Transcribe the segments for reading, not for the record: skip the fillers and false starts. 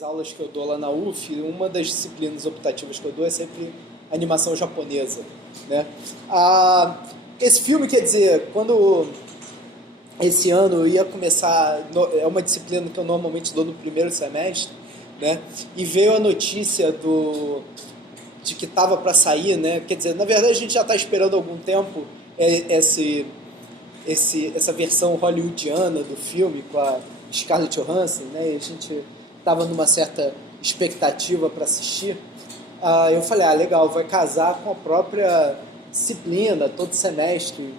nas aulas que eu dou lá na UF, uma das disciplinas optativas que eu dou é sempre animação japonesa, né? Esse filme, quer dizer, quando esse ano eu ia começar, é uma disciplina que eu normalmente dou no primeiro semestre, né? E veio a notícia de que estava para sair, né? Quer dizer, na verdade a gente já está esperando há algum tempo essa versão hollywoodiana do filme com a Scarlett Johansson, né? E a gente estava numa certa expectativa para assistir. Eu falei, legal, vai casar com a própria disciplina, todo semestre.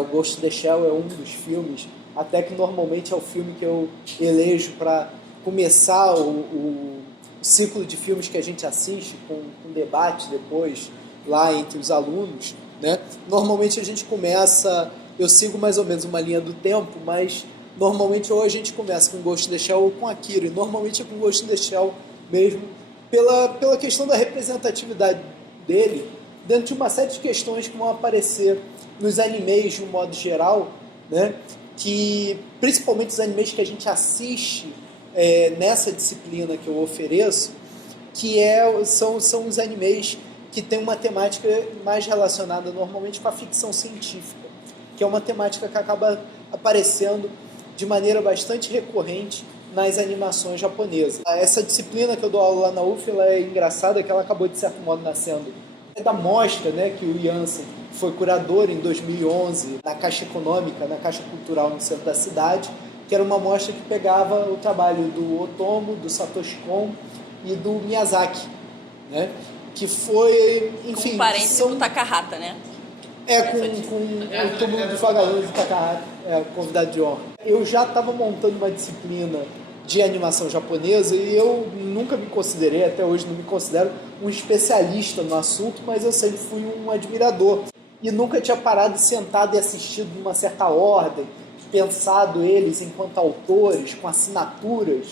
O Ghost in the Shell é um dos filmes, até que normalmente é o filme que eu elejo para começar o ciclo de filmes que a gente assiste, com debate depois, lá entre os alunos, né? Normalmente a gente começa, eu sigo mais ou menos uma linha do tempo, mas normalmente ou a gente começa com Ghost in the Shell ou com Akira, e normalmente é com Ghost in the Shell mesmo, pela questão da representatividade dele, dentro de uma série de questões que vão aparecer nos animes de um modo geral, né? Que principalmente os animes que a gente assiste nessa disciplina que eu ofereço, que são os animes que têm uma temática mais relacionada normalmente com a ficção científica, que é uma temática que acaba aparecendo de maneira bastante recorrente nas animações japonesas. Essa disciplina que eu dou aula lá na UF, ela é engraçada, que ela acabou de certo modo nascendo da mostra, né, que o Jansen foi curador em 2011 na Caixa Econômica, na Caixa Cultural no centro da cidade, que era uma mostra que pegava o trabalho do Otomo, do Satoshi Kon e do Miyazaki, né, que foi, enfim... Com parênteses do Takahata, né? Com o túmulo dos vagalumes do Takahata, convidado de honra. Eu já estava montando uma disciplina de animação japonesa e eu nunca me considerei, até hoje não me considero um especialista no assunto, mas eu sempre fui um admirador e nunca tinha parado e sentado e assistido numa certa ordem, pensado eles enquanto autores, com assinaturas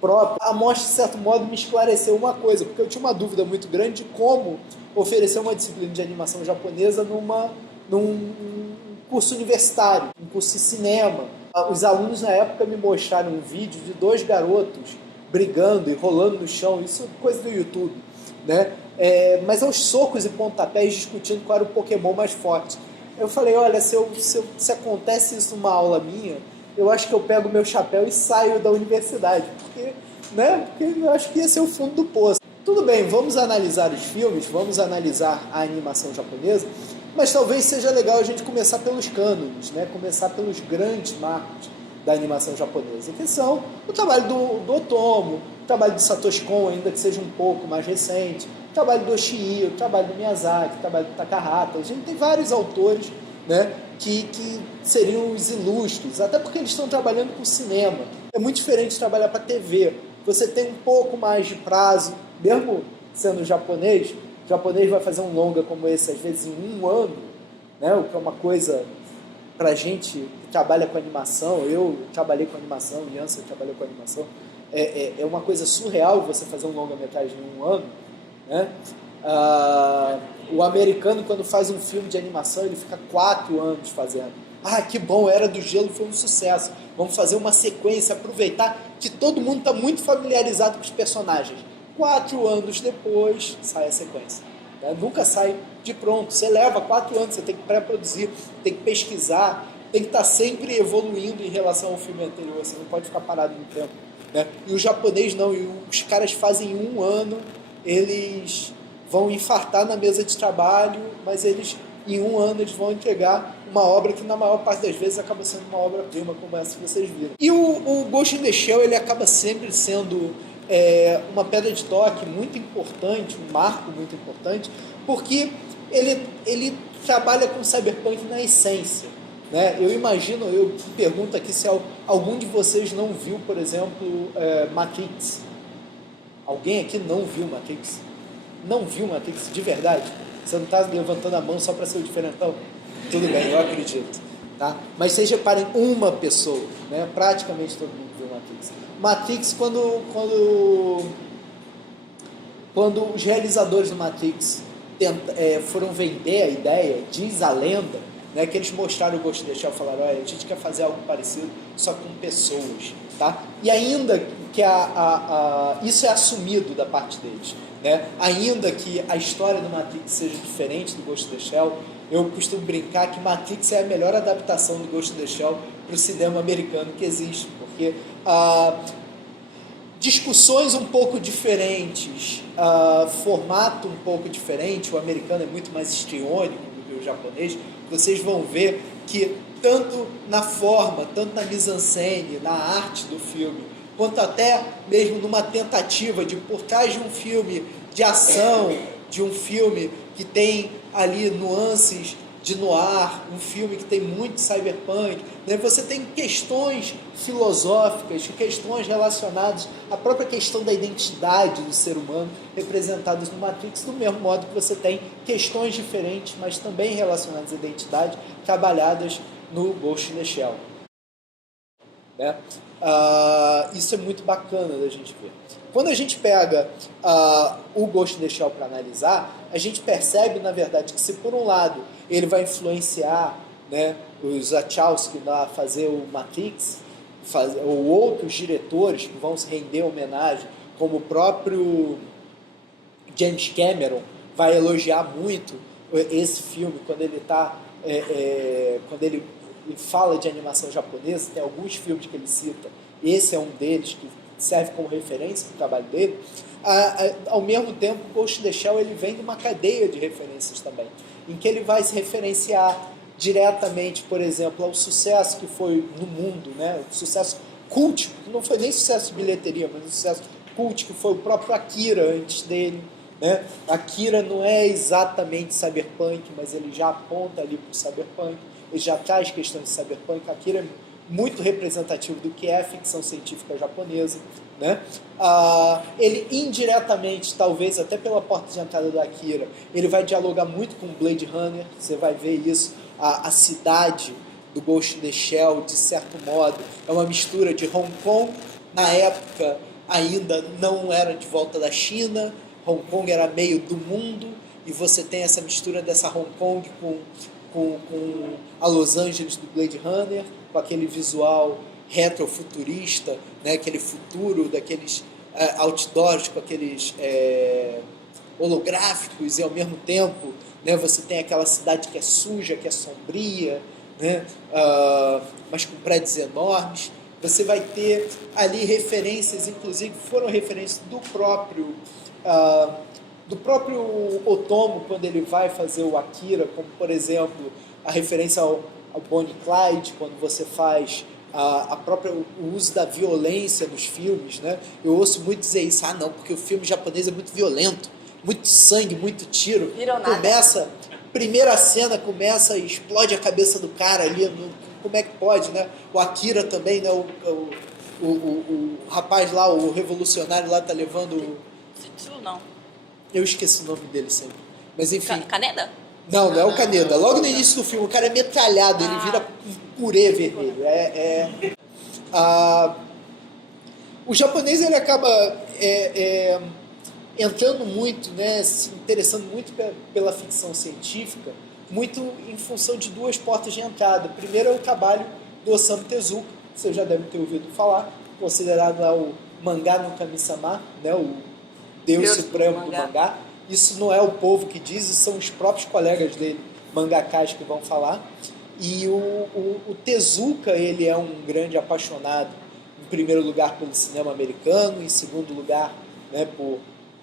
próprias. A mostra, de certo modo, me esclareceu uma coisa, porque eu tinha uma dúvida muito grande de como oferecer uma disciplina de animação japonesa num curso universitário, um curso de cinema. Os alunos na época me mostraram um vídeo de 2 garotos brigando e rolando no chão, isso é coisa do YouTube, né? Mas aos socos e pontapés discutindo qual era o Pokémon mais forte. Eu falei, olha, se acontece isso numa aula minha, eu acho que eu pego meu chapéu e saio da universidade, porque eu acho que ia ser o fundo do poço. Tudo bem, vamos analisar os filmes, vamos analisar a animação japonesa, mas talvez seja legal a gente começar pelos cânones, né? Começar pelos grandes marcos da animação japonesa, que são o trabalho do Otomo, o trabalho do Satoshi Kon, ainda que seja um pouco mais recente, o trabalho do Oshii, o trabalho do Miyazaki, o trabalho do Takahata. A gente tem vários autores, né, que seriam os ilustres, até porque eles estão trabalhando com cinema. É muito diferente de trabalhar para TV. Você tem um pouco mais de prazo, mesmo sendo japonês. O japonês vai fazer um longa como esse, às vezes, em 1 ano, né? O que é uma coisa, pra gente que trabalha com animação, eu trabalhei com animação, o Jansen trabalhou com animação, é uma coisa surreal você fazer um longa-metragem em 1 ano, né? O americano, quando faz um filme de animação, ele fica 4 anos fazendo. Que bom, Era do Gelo foi um sucesso. Vamos fazer uma sequência, aproveitar que todo mundo está muito familiarizado com os personagens. 4 anos depois, sai a sequência. Né? Nunca sai de pronto. Você leva 4 anos, você tem que pré-produzir, tem que pesquisar, tem que estar sempre evoluindo em relação ao filme anterior. Você não pode ficar parado no tempo. Né? E o japonês não. E os caras fazem em 1 ano, eles vão infartar na mesa de trabalho, mas em 1 ano eles vão entregar uma obra que na maior parte das vezes acaba sendo uma obra-prima, como essa que vocês viram. E o Ghost in the Shell, ele acaba sempre sendo uma pedra de toque muito importante, um marco muito importante, porque ele trabalha com cyberpunk na essência. Né? Eu pergunto aqui se algum de vocês não viu, por exemplo, Matrix. Alguém aqui não viu Matrix? Não viu Matrix de verdade? Você não está levantando a mão só para ser o diferentão? Tudo bem, eu acredito. Tá? Mas vocês reparem, uma pessoa, né? Praticamente todo mundo viu Matrix. Matrix, quando os realizadores do Matrix foram vender a ideia, diz a lenda, né, que eles mostraram o Ghost in the Shell e falaram, olha, a gente quer fazer algo parecido, só com pessoas, tá? E ainda que isso é assumido da parte deles, né? Ainda que a história do Matrix seja diferente do Ghost in the Shell, eu costumo brincar que Matrix é a melhor adaptação do Ghost in the Shell para o cinema americano que existe, porque discussões um pouco diferentes, formato um pouco diferente, o americano é muito mais histriônico do que o japonês, vocês vão ver que tanto na forma, tanto na mise-en-scène, na arte do filme, quanto até mesmo numa tentativa de, por trás de um filme de ação, de um filme que tem ali nuances de noir, um filme que tem muito cyberpunk, né? Você tem questões filosóficas, questões relacionadas à própria questão da identidade do ser humano representadas no Matrix, do mesmo modo que você tem questões diferentes, mas também relacionadas à identidade, trabalhadas no Ghost in the Shell. Né? Isso é muito bacana da gente ver. Quando a gente pega o Ghost in the Shell para analisar, a gente percebe, na verdade, que se por um lado ele vai influenciar, né, os Wachowski a fazer o Matrix, ou outros diretores que vão se render homenagem, como o próprio James Cameron vai elogiar muito esse filme quando ele quando ele fala de animação japonesa. Tem alguns filmes que ele cita, esse é um deles que serve como referência para o trabalho dele. Ao mesmo tempo, o Ghost in the Shell ele vem de uma cadeia de referências também, em que ele vai se referenciar diretamente, por exemplo, ao sucesso que foi no mundo, né? O sucesso cult, não foi nem sucesso de bilheteria, mas um sucesso cult que foi o próprio Akira antes dele, né? Akira não é exatamente cyberpunk, mas ele já aponta ali para o cyberpunk, ele já traz questões de cyberpunk. Akira é muito representativo do que é a ficção científica japonesa, né? Ele indiretamente, talvez até pela porta de entrada do Akira, ele vai dialogar muito com Blade Runner. Você vai ver isso, a cidade do Ghost in the Shell, de certo modo, é uma mistura de Hong Kong, na época ainda não era de volta da China, Hong Kong era meio do mundo, e você tem essa mistura dessa Hong Kong com a Los Angeles do Blade Runner, com aquele visual retrofuturista, né, aquele futuro daqueles outdoors com aqueles holográficos, e ao mesmo tempo, né, você tem aquela cidade que é suja, que é sombria, né, mas com prédios enormes. Você vai ter ali referências, inclusive foram referências do próprio Otomo, quando ele vai fazer o Akira, como por exemplo a referência ao Bonnie e Clyde, quando você faz o uso da violência nos filmes, né? Eu ouço muito dizer isso, não, porque o filme japonês é muito violento, muito sangue, muito tiro. Começa, primeira cena começa e explode a cabeça do cara ali, como é que pode, né? O Akira também, né? O rapaz lá, o revolucionário lá tá levando... Não. Eu esqueci o nome dele sempre. Mas enfim... Kaneda? Não é o Kaneda. Logo no início do filme, o cara é metralhado, ele vira um purê vermelho. O japonês, ele acaba entrando muito, né, se interessando muito pela ficção científica, muito em função de duas portas de entrada. Primeiro é o trabalho do Osamu Tezuka, que você já deve ter ouvido falar, considerado lá o mangá no Kami-sama, né, o Deus supremo do mangá. Isso não é o povo que diz, isso são os próprios colegas dele, mangakás, que vão falar. E o Tezuka, ele é um grande apaixonado, em primeiro lugar, pelo cinema americano, em segundo lugar, né,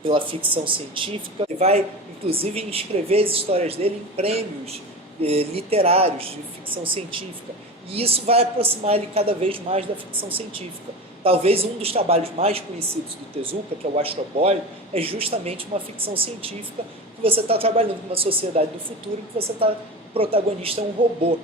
pela ficção científica. Ele vai, inclusive, inscrever as histórias dele em prêmios literários de ficção científica. E isso vai aproximar ele cada vez mais da ficção científica. Talvez um dos trabalhos mais conhecidos do Tezuka, que é o Astro Boy, é justamente uma ficção científica que você está trabalhando numa sociedade do futuro em que você está protagonista é um robô,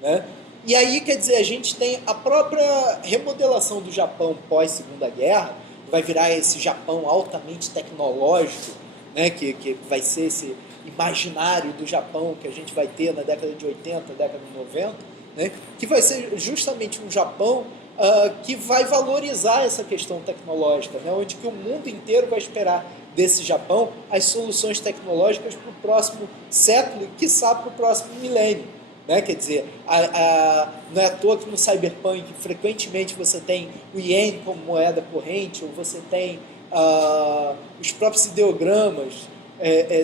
né? E aí, quer dizer, a gente tem a própria remodelação do Japão pós-Segunda Guerra, que vai virar esse Japão altamente tecnológico, né? Que vai ser esse imaginário do Japão que a gente vai ter na década de 80, década de 90, né? Que vai ser justamente um Japão que vai valorizar essa questão tecnológica, né? Onde que o mundo inteiro vai esperar desse Japão as soluções tecnológicas para o próximo século e, quiçá, para o próximo milênio, né? Quer dizer, não é à toa que no Cyberpunk frequentemente você tem o Yen como moeda corrente, ou você tem os próprios ideogramas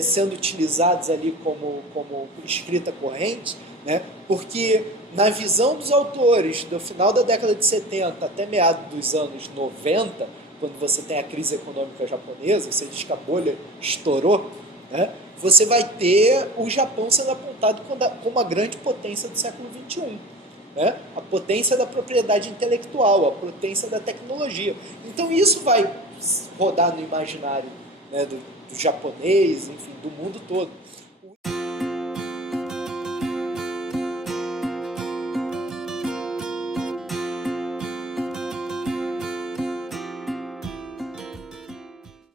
sendo utilizados ali como escrita corrente, né? Porque na visão dos autores do final da década de 70 até meados dos anos 90, quando você tem a crise econômica japonesa, você diz que a bolha estourou, né? Você vai ter o Japão sendo apontado como a grande potência do século XXI. Né? A potência da propriedade intelectual, a potência da tecnologia. Então isso vai rodar no imaginário, né, do japonês, enfim, do mundo todo.